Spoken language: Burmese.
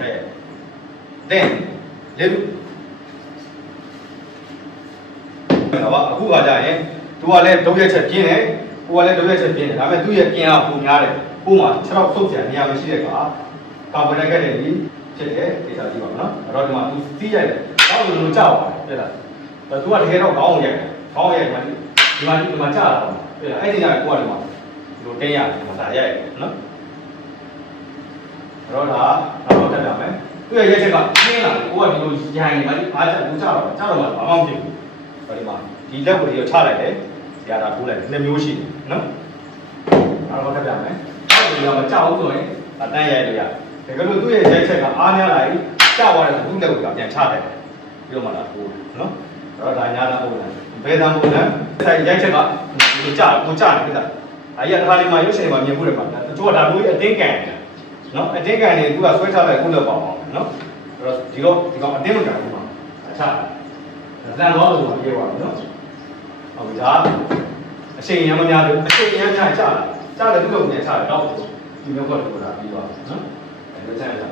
အဲတဲ့လေလူဟောပါအခုကကြရင်သူကလည်းဒုံရက်ချက်ပြင်းတယ်ကိုကလည်းဒုံရက်ချက်ပြင်းတယ်ဒါပေမဲ့သူ့ရဲ့ပြင်းအားပုံများတယ်ကိုမှ6တော့ဆုတ်ကြနေရာမရှိတဲ့ကကာဗွန်ဒိုက်တဲ့ဒီဖြစ်တယ်ဒေတာကြည့်ပါမယ်နော်အဲ့တော့ဒီမှာသူစီးရိုက်တယ်တော့လူလူကြောက်ပါတယ်ပြည့်လားအဲ့သူကတကယ်တော့ခေါင်းရိုက်တယ်ခေါင်းရိုက်မှဒီမှာဒီမှာကြာတာပေါ့ပြည့်လားအဲ့ဒီကကိုကဒီမှာဒီလိုတင်းရတယ်ဒီမှာဒါရိုက်တယ်နော် တော့ဒါတော့တက်ကြမယ်သူရဲ့ရက်ချက်ကပြင်းလာတယ်ကိုကဒီလိုရိုင်နေမှဒီအားချက်ဘူးချတော့ချတော့မှဘာမှမဖြစ်ဘူးဒီမှာဒီလက်ကိုဒီကိုချလိုက်တယ်ဇာတာထိုးလိုက်တယ်နှစ်မျိုးရှိတယ်နော်နောက်တော့တက်ကြမယ်အဲ့ဒီကမကြောက်ဘူးဆိုရင်အတန်းရိုက်လို့ရတယ်ဒါကလို့သူ့ရဲ့ရက်ချက်ကအားများလာရင်ကြောက်သွားတယ်သူ့လက်ကိုပြန်ချတယ်ပြီးတော့မှလာထိုးနော်တော့ဒါညာတာပုံစံဘယ်တန်းပုံစံဆိုင်ရိုက်ချက်ကဒီလိုကြာကိုကြာနေပြီလားအဲ့ရတစ်ခါလေးမှရုပ်ရှင်မှာမြင်မှုတယ်မှာတချို့ကဒါမျိုးအတင်းကန်တယ် နော်အတင်းကန်နေသူကဆွဲထားလိုက်ခုလောက်ပါအောင်နော်အဲ့တော့ဒီတော့ဒီကောင်အတင်းမကန်ဘူးမှာအချလန်တော့လို့ပြောပါမယ်နော်ဟုတ်ပြီဒါအချိန်ရမ်းမများလို့အချိန်ရမ်းများကြာကြာတယ်သူ့ကိုပြန်ချတယ်တော့ဒီမျိုးကတော့ဒါပြီးသွားနော်အဲ့ဒါကြာကြာ